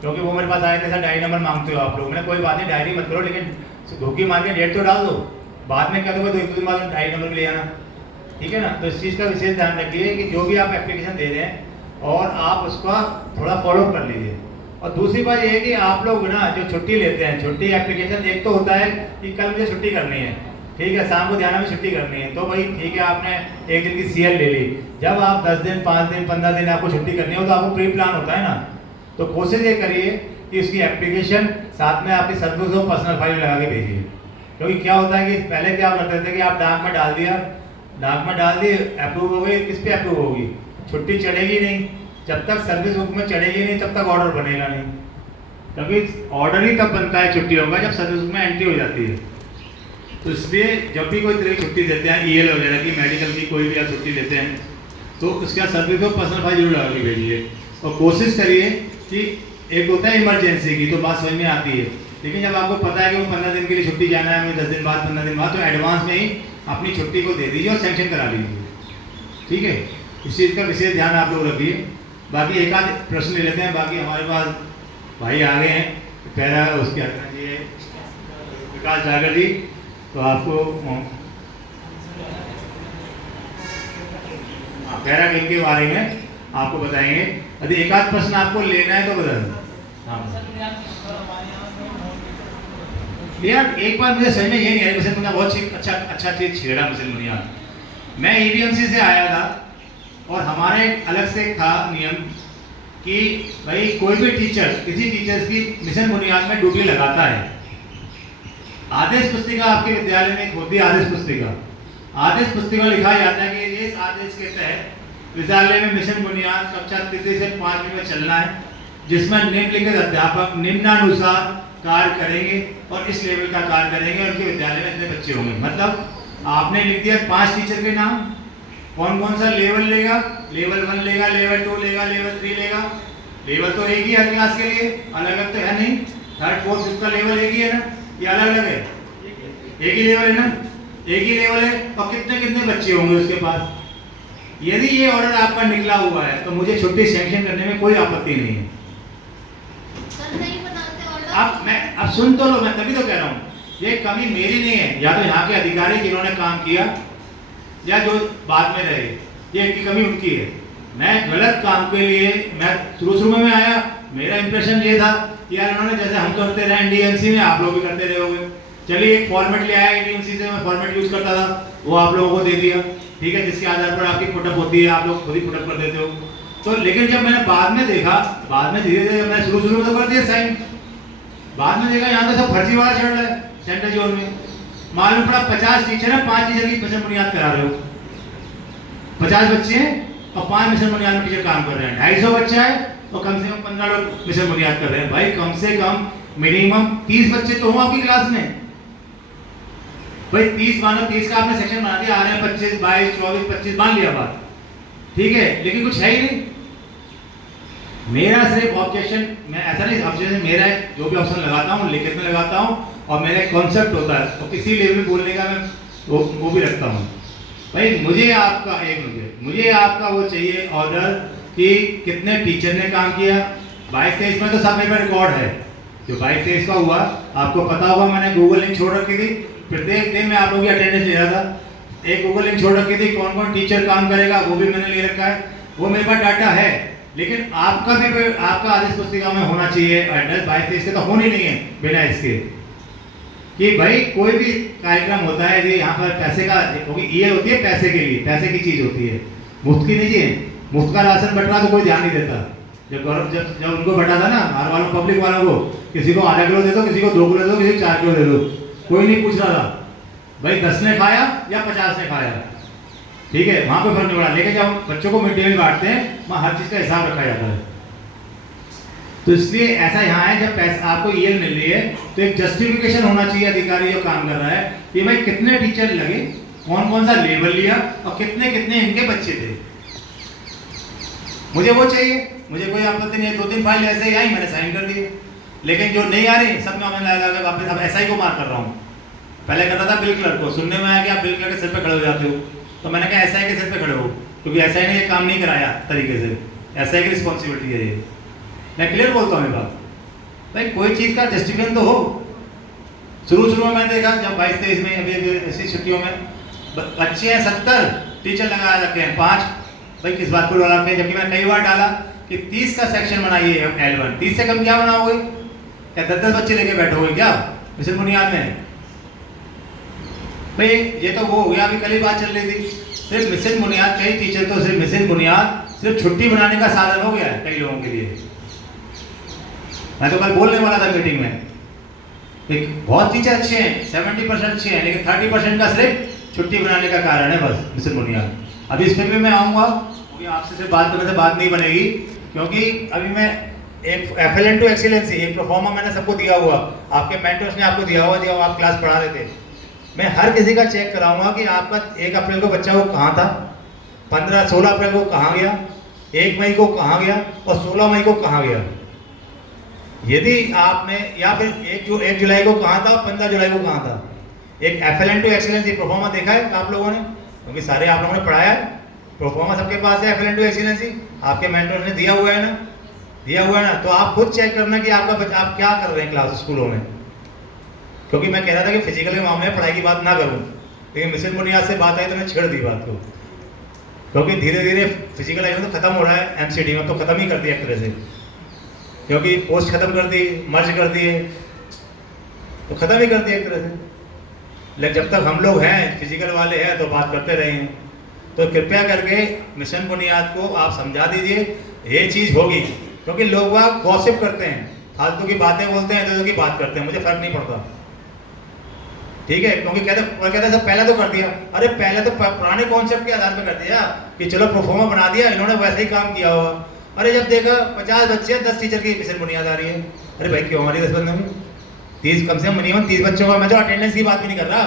क्योंकि वो मेरे पास आए थे सर डायरी नंबर मांगते हो आप लोग। मैंने कोई बात नहीं, डायरी मत करो, लेकिन धोखी मार के डेट तो डाल दो, बाद में क्या दोगे तो 1-2 दिन बाद डायरी नंबर ले आना, ठीक है ना। तो इस चीज़ का विशेष ध्यान रखिए कि जो भी आप एप्लीकेशन दे रहे हैं और आप उसका थोड़ा फॉलो कर लीजिए। और दूसरी बात ये है कि आप लोग ना जो छुट्टी लेते हैं, छुट्टी एप्लीकेशन एक तो होता है कि कल मुझे छुट्टी करनी है, ठीक है, शाम को ध्यान में छुट्टी करनी है, तो भाई ठीक है आपने एक दिन की CL ले ली। जब आप 10 दिन, 5 दिन, 15 दिन आपको छुट्टी करनी हो तो आपको प्री प्लान होता है ना, तो कोशिश ये करिए कि उसकी एप्लीकेशन साथ में आपकी सर्विस और पर्सनल फाइल लगा के भेजिए। क्योंकि क्या होता है कि पहले क्या करते थे कि आप डाक में डाल दिया, डाक में डाल दी, अप्रूव हो गई, किस पे अप्रूव होगी, छुट्टी चढ़ेगी नहीं, जब तक सर्विस बुक में चढ़ेगी नहीं तब तक ऑर्डर बनेगा नहीं, क्योंकि ऑर्डर ही तब बनता है छुट्टियों का जब सर्विस बुक में एंट्री हो जाती है। तो इसलिए जब भी कोई तरह की छुट्टी देते हैं, EL वगैरह की, मेडिकल की कोई भी आप छुट्टी लेते हैं, तो उसका सर्विस और पर्सनल फाइल जरूर लगा के भेजिए। और कोशिश करिए कि एक होता है इमरजेंसी की, तो बात समझ में आती है, लेकिन जब आपको पता है कि वो 15 दिन के लिए छुट्टी जाना है, मुझे 10 दिन बाद, 15 दिन बाद, तो एडवांस में ही अपनी छुट्टी को दे दीजिए और सेंक्शन करा लीजिए, ठीक है। इस चीज़ का विशेष ध्यान आप लोग रखिए। बाकी एक आध प्रश्न ले लेते हैं, बाकी हमारे पास भाई आ गए हैं, पैरा उसके हाथ जी विकास जागर जी, तो आपको पैरा गेम के बारे में आपको बताएंगे। यदि एक आध प्रश्न आपको लेना है तो बता दें। हाँ यार, एक बार मुझे समझ में ये नहीं आई, मिशन बुनियाद बहुत अच्छा चीज़ छेड़ा मिशन बुनियाद। मैं EDMC से आया था और हमारे अलग से था नियम कि भाई कोई भी टीचर किसी टीचर्स की मिशन बुनियाद में ड्यूटी लगाता है, आदेश पुस्तिका आपके विद्यालय में होती है, आदेश पुस्तिका। आदेश पुस्तिका लिखा जाता है कि इस आदेश के तहत विद्यालय में मिशन बुनियाद कक्षा 3 से 5वीं में चलना है, जिसमें निम्नलिखित अध्यापक निम्नानुसार कार्य करेंगे और इस लेवल का कार्य करेंगे, उनके विद्यालय में इतने बच्चे होंगे। मतलब आपने लिख दिया 5 टीचर के नाम, कौन कौन सा लेवल लेगा, लेवल 1 लेगा, लेवल 2 लेगा, लेवल 3 लेगा। लेवल तो एक ही हर क्लास के लिए, अलग अलग तो है नहीं। 3rd 4th 5th का लेवल एक ही है ना, ये अलग अलग है? एक ही लेवल है ना, एक ही लेवल है। और कितने कितने बच्चे होंगे उसके पास। यदि ये ऑर्डर आपका निकला हुआ है तो मुझे छुट्टी सैंक्शन करने में कोई आपत्ति नहीं है। सर नहीं बनाते ऑर्डर। अब सुन तो लो, मैं तभी तो कह रहा हूँ, ये कमी मेरी नहीं है, या तो यहाँ के अधिकारी जिन्होंने काम किया या जो बाद में रहे, ये की कमी उनकी है। मैं गलत काम के लिए मैं शुरू में आया, मेरा इंप्रेशन ये था कि यार इन्होंने जैसे हम करते रहे NDMC में, आप लोग भी करते रहे होंगे। चलिए एक फॉर्मेट ले आया NDMC से, मैं फॉर्मेट यूज करता था, वो आप लोगों को दे दिया, ठीक है, जिसके आधार पर आपकी पुटअप होती है, आप लोग खुद ही पुटअप कर देते हो। तो लेकिन जब मैंने बाद में देखा, बाद में धीरे धीरे मैं शुरू में तो कर दिया साइन, बाद में देखा यहाँ तो सब फर्जी वाला चल रहा है सेंट्रल जोन में। मालूम पड़ा 50 टीचर है, 5 टीचर की मिशन बुनियाद करा रहे हो। 50 बच्चे हैं और 5 मिशन बुनियाद में टीचर काम कर रहे हैं। 250 बच्चा है और कम से कम 15 लोग मिशन बुनियाद कर रहे हैं। भाई कम से कम मिनिमम 30 बच्चे तो हो आपकी क्लास में। भाई 30 मानो, 30 का आपने सेक्शन बना दिया, आ रहे हैं 25, 22, 24, 25 मान लिया बात, ठीक है, लेकिन कुछ है ही नहीं। मेरा सिर्फ ऑब्जेक्शन, मैं ऐसा नहीं ऑब्जेक्शन, मेरा जो भी ऑप्शन लगाता हूँ लिखित में लगाता हूँ और मेरा एक कॉन्सेप्ट होता है, तो किसी लेवल में बोलने का मैं वो भी रखता हूँ। भाई मुझे आपका वो चाहिए ऑर्डर कि कितने टीचर ने काम किया। 22-23 में तो सब मेरे पास रिकॉर्ड है, जो 22-23 का हुआ आपको पता होगा, मैंने गूगल लिंक छोड़ रखी थी, प्रत्येक दिन में आप लोगों की अटेंडेंस ले रहा था। एक गूगल लिंक छोड़ रखी थी, कौन कौन टीचर काम करेगा वो भी मैंने ले रखा है, वो मेरे पास डाटा है। लेकिन आपका भी आपका आदेश पुस्तिका में होना चाहिए एड्रेस। 22-23 के तो होनी नहीं है बिना इसके कि भाई कोई भी कार्यक्रम होता है, यदि यहाँ पर पैसे का, क्योंकि ये होती है पैसे के लिए, पैसे की चीज़ होती है, मुफ्त की नहीं है। मुफ्त का राशन बट रहा तो कोई ध्यान नहीं देता। जब उनको बटा था ना, हर वालों पब्लिक वालों को, किसी को आधा किलो दे दो, किसी को 2 किलो दे दो, किसी को 4 किलो दे दो, कोई नहीं पूछ रहा था भाई 10 ने खाया या 50 ने खाया, ठीक है, वहाँ पे फर्क नहीं पड़ा। लेकिन जब बच्चों को मिड डे मील बांटते हैं, वहाँ हर चीज़ का हिसाब रखा जाता है। तो इसलिए ऐसा यहाँ है, जब पैसा आपको ईएल मिल रही है तो एक जस्टिफिकेशन होना चाहिए अधिकारी जो काम कर रहा है कि भाई कितने टीचर लगे, कौन कौन सा लेवल लिया और कितने कितने इनके बच्चे थे। मुझे वो चाहिए, मुझे कोई आपत्ति नहीं है। 2-3 फाइल ऐसे ही आई, मैंने साइन कर दिए, लेकिन जो नहीं आ रही सब में मैंने लगा वापस अब SI को मार कर रहा हूँ। पहले करता था बिल क्लर्क को, सुनने में आया कि आप बिल क्लर्क के सिर पे खड़े हो जाते हो, तो मैंने कहा SI के सिर पे खड़े हो, क्योंकि SI ने ये काम नहीं कराया तरीके से, SI की रिस्पॉन्सिबिलिटी है ये। मैं क्लियर बोलता हूँ ये बात, भाई कोई चीज़ का जस्टिफिकेशन तो हो। शुरू में मैंने देखा जब 22-23 में अभी ऐसी छुट्टियों में बच्चे हैं 70, टीचर लगा रखे हैं 5। भाई किस बात को डाला रखे हैं, जबकि मैंने कई बार डाला कि 30 का सेक्शन बनाइए L1, 30 से कम क्या बनाओगे, क्या 10-10 बच्चे लेके बैठोगे क्या मिशन बुनियाद में। भाई ये तो वो हो गया, अभी कल ही बात चल रही थी, सिर्फ मिशन बुनियाद, कई टीचर तो सिर्फ मिशन बुनियाद सिर्फ छुट्टी बनाने का साधन हो गया है कई लोगों के लिए। मैं तो कल बोलने वाला था मीटिंग में, बहुत टीचर अच्छे हैं, 70% अच्छे हैं, लेकिन 30% का सिर्फ छुट्टी बनाने का कारण है बस मिशन बुनियाद। अभी इस पर भी मैं आऊँगा, क्योंकि आपसे सिर्फ बात करने से बात नहीं बनेगी, क्योंकि अभी मैं एक FLN to एक्सीलेंसी एक प्रोफॉर्मा मैंने सबको दिया हुआ, आपके मेंटर्स ने आपको दिया हुआ, जब आप क्लास पढ़ा रहे थे। मैं हर किसी का चेक कराऊंगा कि आपका 1 अप्रैल को बच्चा वो कहाँ था, 16 अप्रैल को कहाँ गया, 1 मई को कहाँ गया और 16 मई को कहाँ गया। यदि आपने, या फिर 1 जुलाई को कहाँ था और 15 जुलाई को कहाँ था। एक FLN टू एक्सीलेंसी प्रोफार्मा देखा है आप लोगों ने? क्योंकि सारे आप लोगों ने पढ़ाया है, प्रोफार्मा सबके पास है। FLN टू एक्सीलेंसी आपके मेंटर ने दिया हुआ है ना, दिया हुआ है ना। तो आप खुद चेक करना कि आपका बच्चा आप क्या कर रहे हैं क्लास स्कूलों में। क्योंकि मैं कह रहा था कि फिजिकल के मामले में पढ़ाई की बात ना करूं, लेकिन मिशन बुनियाद से बात आई तो मैं छेड़ दी बात को। क्योंकि धीरे धीरे फिजिकल लाइफ में तो खत्म हो रहा है, MCD में तो खत्म ही कर दिया एक तरह से, क्योंकि पोस्ट खत्म कर दी, मर्ज कर दिए, तो खत्म ही कर दिया एक तरह से। लेकिन जब तक हम लोग हैं फिजिकल वाले हैं तो बात करते रहे हैं। तो कृपया करके मिशन बुनियाद को आप समझा दीजिए ये चीज़ होगी, क्योंकि लोग वहाँ गॉसिप करते हैं, फालतू की बातें बोलते हैं, तो की बात करते हैं, मुझे फर्क नहीं पड़ता, ठीक है। क्योंकि कहते सब पहले तो कर दिया, अरे पहले तो पुराने कॉन्सेप्ट के आधार पर कर दिया कि चलो प्रोफार्मा बना दिया, इन्होंने वैसे ही काम किया होगा। अरे जब देखा 50 बच्चे हैं, 10 टीचर की मिशन बुनियाद आ रही है, अरे भाई क्यों हमारी 10 बंदे में 30 कम से कम मिनिमम 30 बच्चों का, मैं जो अटेंडेंस की बात भी नहीं कर रहा,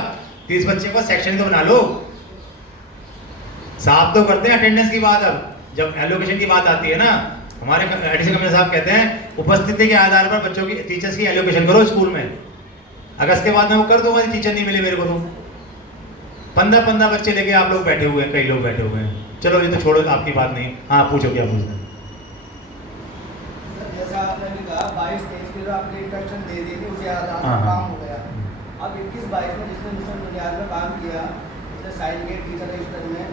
30 बच्चे को सेक्शन तो बना लो, साफ तो करते हैं अटेंडेंस की बात। अब जब एलोकेशन की बात आती है ना, हमारे एडिशनल कमिश्नर साहब कहते हैं उपस्थिति के आधार पर बच्चों की टीचर्स की एलोकेशन करो स्कूल में। अगस्त के बाद में वो कर दूंगा, टीचर नहीं मिले मेरे को तो 15 बच्चे लेके आप लोग बैठे हुए हैं, कई लोग बैठे हुए हैं। चलो ये तो छोड़ो, आपकी बात नहीं। हाँ पूछो, क्या पूछना है? जैसा आपने कहा 22-23 के जो आपने इंस्ट्रक्शन दे दी थी, उसे आधार हाँ, पर हाँ। काम हो गया। अब 21-22 में जिसने मिशन बुनियाद में काम किया, उसने साइन किया टीचर रजिस्टर में,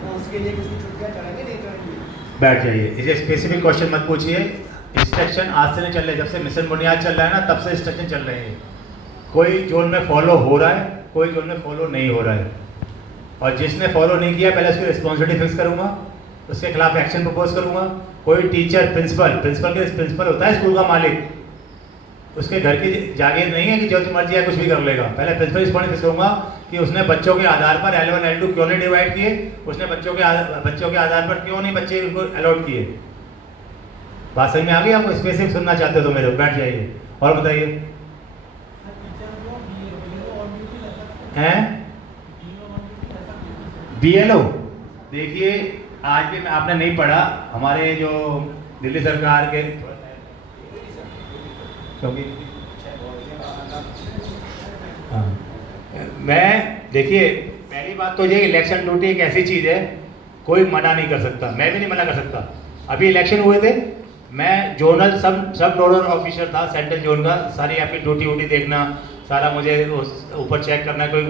तो उसके लिए कुछ छुट्टियाँ चढ़ेंगे नहीं चढ़ेंगी? बैठ जाइए, इसे स्पेसिफिक क्वेश्चन मत पूछिए। इंस्ट्रक्शन आज से नहीं चल रहे, जब से मिशन बुनियाद चल रहा है ना तब से इंस्ट्रक्शन चल रहे हैं। कोई जोन में फॉलो हो रहा है, कोई जोन में फॉलो नहीं हो रहा है, और जिसने फॉलो नहीं किया पहले उसकी रिस्पॉन्सिबिलिटी फिक्स करूंगा, उसके खिलाफ एक्शन प्रपोज करूंगा। कोई टीचर प्रिंसिपल होता है स्कूल का मालिक, उसके घर की जागीर नहीं है कि जो मर्जी है कुछ भी कर लेगा। पहले प्रिंसिपल रिस्पॉन्सिबिलिटी फिक्स करूंगा कि उसने बच्चों के आधार पर L1 L2 क्यों नहीं डिवाइड किए, उसने बच्चों के आधार पर क्यों नहीं बच्चे उनको अलॉट किए। बात समझ में आ गई आपको? स्पेसिफिक सुनना चाहते हो तो मेरे बैठ जाइए और बताइए। हैं BLO? देखिए आज भी आपने नहीं पढ़ा, हमारे जो दिल्ली सरकार के, क्योंकि हाँ, मैं देखिए पहली बात तो ये इलेक्शन ड्यूटी एक ऐसी चीज़ है कोई मना नहीं कर सकता, मैं भी नहीं मना कर सकता। अभी इलेक्शन हुए थे, मैं जोनल सब नोडल ऑफिसर था सेंट्रल जोन का, सारी आपकी ड्यूटी वूटी देखना सारा, मुझे ऊपर चेक करना, कोई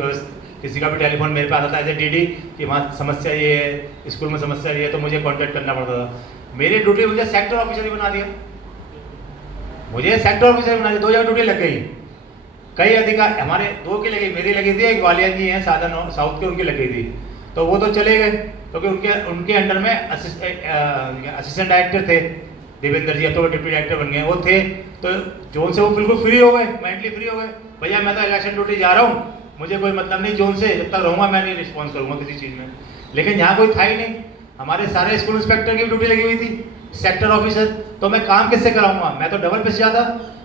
किसी का भी टेलीफोन मेरे पास आता है एज ए DD कि वहाँ समस्या ये है, स्कूल में समस्या ये है, तो मुझे कांटेक्ट करना पड़ता था। मेरी ड्यूटी मुझे सेक्टर ऑफिसर ही बना दिया, मुझे सेक्टर ऑफिसर बना दिया, 2 जगह ड्यूटी लग गई। कई अधिकार हमारे 2 की लगी, मेरी लगी थी, एक ग्वालियर की है साउथ की, उनकी लगी थी, तो वो तो चले गए क्योंकि उनके अंडर में असिस्टेंट डायरेक्टर थे देवेंद्र जी, अब तो डिप्टी डायरेक्टर बन गए, वो थे, तो जोन से वो बिल्कुल फ्री हो गए, मेंटली फ्री हो गए। भैया मैं तो इलेक्शन ड्यूटी जा रहा हूँ, मुझे कोई मतलब नहीं जोन से, जब तक रहूँगा मैं नहीं रिस्पॉन्स करूँगा किसी चीज़ में। लेकिन यहाँ कोई था ही नहीं, हमारे सारे स्कूल इंस्पेक्टर की ड्यूटी लगी हुई थी, सेक्टर ऑफिसर, तो मैं काम किससे कराऊंगा? मैं तो डबल पिस जाता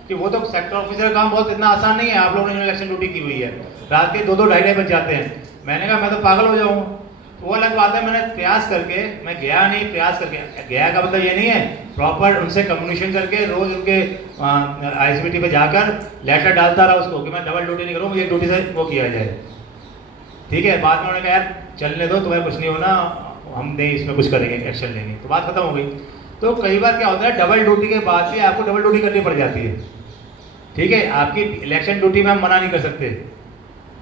कि वो तो सेक्टर ऑफिसर का काम बहुत इतना आसान नहीं है। आप लोगों ने इलेक्शन ड्यूटी की हुई है, रात के 2-2 ढाई बज जाते हैं। मैंने कहा मैं तो पागल हो जाऊँगा, वो अलग बात है। मैंने प्रयास करके, मैं गया नहीं, प्रयास करके गया का मतलब ये नहीं है, प्रॉपर उनसे कम्युनिकेशन करके रोज उनके ISBT पे जाकर लेटर डालता रहा उसको कि मैं डबल ड्यूटी नहीं करूँ, मुझे ड्यूटी से वो किया जाए, ठीक है। बाद में उन्होंने कहा यार चलने दो, तुम्हें कुछ नहीं होना, हम नहीं इसमें कुछ करेंगे, एक्शन लेंगे, तो बात खत्म हो गई। तो कई बार क्या होता है, डबल ड्यूटी के बाद भी आपको डबल ड्यूटी करनी पड़ जाती है, ठीक है। आपकी इलेक्शन ड्यूटी में हम मना नहीं कर सकते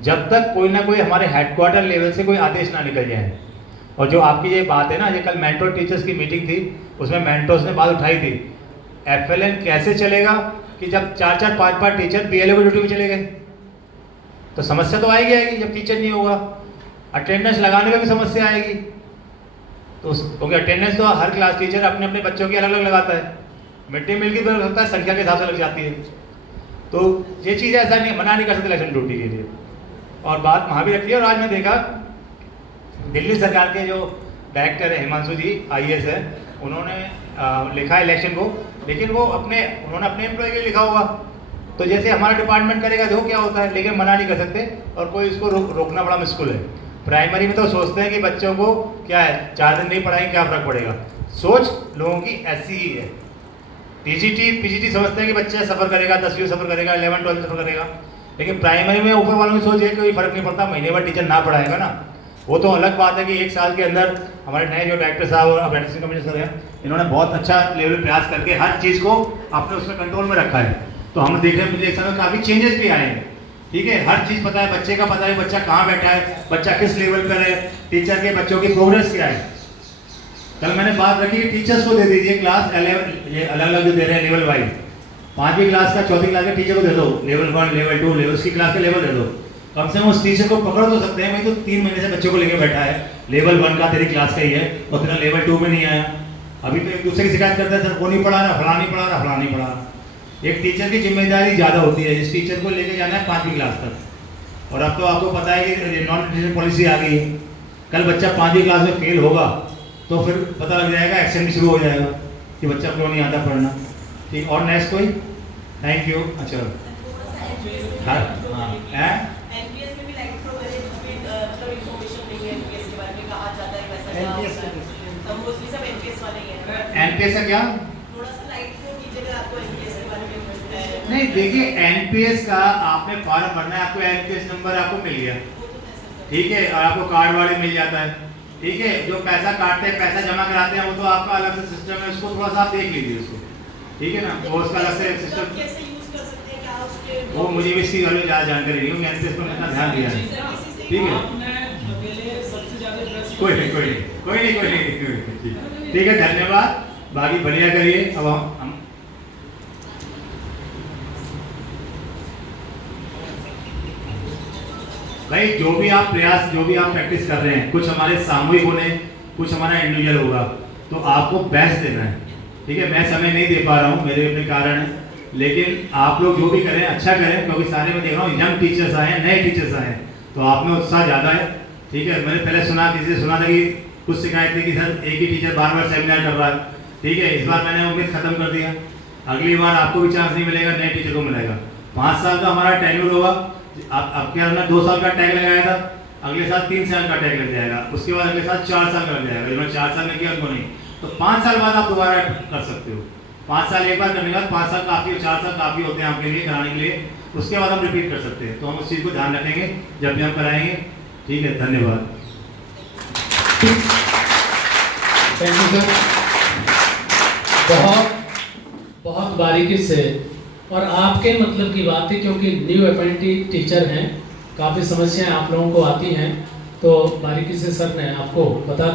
जब तक कोई ना कोई हमारे हेडक्वार्टर लेवल से कोई आदेश ना निकल जाए। और जो आपकी ये बात है ना, ये कल मेंटोर टीचर्स की मीटिंग थी, उसमें मेंटोर्स ने बात उठाई थी, FLN कैसे चलेगा कि जब 4-4, 5-5 टीचर BLO की ड्यूटी में चले गए, तो समस्या तो आएगी जब टीचर नहीं होगा। अटेंडेंस लगाने में भी समस्या आएगी, तो क्योंकि अटेंडेंस तो हर क्लास टीचर अपने अपने बच्चों की अलग अलग लगाता है, मिड डे मील की भी होता है, संख्या के हिसाब से लग जाती है। तो ये चीज़ ऐसा नहीं, मना नहीं कर सकते इलेक्शन ड्यूटी के लिए। और बात वहाँ भी रखी है। और आज मैं देखा दिल्ली सरकार के जो डायरेक्टर है हिमांशु जी IAS है, उन्होंने लिखा है इलेक्शन को, लेकिन वो उन्होंने अपने एम्प्लॉय के लिए लिखा होगा, तो जैसे हमारा डिपार्टमेंट करेगा देखो क्या होता है, लेकिन मना नहीं कर सकते। और कोई इसको रोकना बड़ा मुश्किल है। प्राइमरी में तो सोचते हैं कि बच्चों को क्या है, 4 दिन नहीं पढ़ाएंगे क्या फर्क पड़ेगा, सोच लोगों की ऐसी ही है। PGT समझते हैं कि बच्चा सफ़र करेगा, 10वीं सफ़र करेगा, 11th 12th सफ़र करेगा, लेकिन प्राइमरी में ऊपर वालों की सोच है कोई फर्क नहीं पड़ता, महीने भर टीचर ना पढ़ाएगा ना, वो तो अलग बात है कि एक साल के अंदर हमारे नए जो डायरेक्टर साहब और एडमिनिस्ट्रेशन कमिश्नर हैं, इन्होंने बहुत अच्छा लेवल प्रयास करके हर चीज़ को आपने उसमें कंट्रोल में रखा है। तो हम देख रहे हैं मुझे एक समय काफ़ी चेंजेस भी आए हैं, ठीक है, हर चीज़ पता है, बच्चे का पता है बच्चा कहाँ बैठा है, बच्चा किस लेवल पर है, टीचर के बच्चों की प्रोग्रेस क्या है। कल मैंने बात रखी कि टीचर्स को दे दीजिए क्लास 11, ये अलग अलग जो दे रहे हैं लेवल वाइज, 5वीं क्लास का 4वीं क्लास के टीचर को दे दो, लेवल 1 लेवल 2 लेवल उसकी क्लास के लेवल दे दो, कम से कम उस टीचर को पकड़ तो सकते हैं। भाई तो 3 महीने से बच्चों को लेके बैठा है, लेवल 1 का तेरी क्लास का ही है और तेरा लेवल 2 में नहीं आया, अभी तो एक दूसरे की शिकायत करता है, सर वो नहीं पढ़ा रहा, फलां नहीं पढ़ा रहा, फलां नहीं पढ़ा रहा। एक टीचर की जिम्मेदारी ज़्यादा होती है, इस टीचर को लेके जाना है 5वीं क्लास तक। और अब तो आपको पता है कि नॉन टीचर पॉलिसी आ गई है, कल बच्चा 5वीं क्लास में फेल होगा तो फिर पता लग जाएगा, एक्शन भी शुरू हो जाएगा कि बच्चा क्यों नहीं आता पढ़ना। ठीक, और नेक्स्ट कोई? Thank you. अच्छा हाँ हाँ एनपीएस में भी लाइक थ्रो करें, जिसमें मतलब इंफॉर्मेशन नहीं है एनपीएस के बारे में, कहा जाता है वैसा क्या होता है, तो मोस्टली सब एनपीएस वाले ही हैं। एनपीएस का क्या? थोड़ा सा लाइक थ्रो कीजिए अगर आपको एनपीएस के बारे में नहीं देखिए, एनपीएस का आपने फॉर्म भरना है, आपको एनपीएस नंबर आपको मिल गया, ठीक है, और आपको कार्ड वाले मिल जाता है, ठीक है, जो पैसा काटते हैं पैसा जमा कराते हैं वो तो आपका अलग से सिस्टम है, उसको थोड़ा सा आप देख लीजिए उसको, ठीक है ना, वो उसका अलग से सिस्टम, कैसे यूज कर सकते हैं, क्या उसके वो मुझे भी इसकी वाले ज़्यादा जानकारी नहीं है, एनपीएस पर इतना ध्यान दिया है, ठीक है, कोई नहीं कोई नहीं कोई नहीं कोई नहीं कोई नहीं, ठीक है, धन्यवाद, बाकी बढ़िया करिए। अब हम भाई जो भी आप प्रयास, जो भी आप प्रैक्टिस कर रहे हैं, कुछ हमारे सामूहिक होने, कुछ हमारा इंडिविजुअल होगा, तो आपको बेस्ट देना है, ठीक है। मैं समय नहीं दे पा रहा हूँ, मेरे अपने कारण हैं, लेकिन आप लोग जो भी करें अच्छा करें, क्योंकि सारे में देख रहा हूँ यंग टीचर्स आए हैं, नए टीचर्स आए हैं, तो आप में उत्साह ज़्यादा है, ठीक है। मैंने पहले किसी से सुना था कि कुछ शिकायत थी कि सर एक ही टीचर बार बार सेमिनार कर रहा है, ठीक है, इस बार मैंने उम्मीद खत्म कर दिया, अगली बार आपको भी चांस नहीं मिलेगा, नए टीचर को मिलेगा। 5 साल का हमारा टेन्योर होगा, अब क्या हमने 2 साल का टैग लगाया था, अगले साल 3 साल का टैग लग जाएगा, उसके बाद अगले साल 4 साल का लग जाएगा, इन्होंने 4 साल में किया उनको नहीं, तो 5 साल बाद आप दोबारा कर सकते हो। 5 साल एक बार करने के बाद 5 साल काफ़ी, 4 साल काफ़ी होते हैं आपके लिए कराने के लिए, उसके बाद हम रिपीट कर सकते हैं। तो हम उस चीज़ को ध्यान रखेंगे जब भी हम कराएंगे, ठीक है, धन्यवाद। थैंक यू सर, बहुत बहुत बारीकी से, और आपके मतलब की बात है, क्योंकि न्यू अपॉइंटेड टीचर हैं, काफ़ी समस्याएं आप लोगों को आती हैं, तो बारीकी से सर ने आपको बता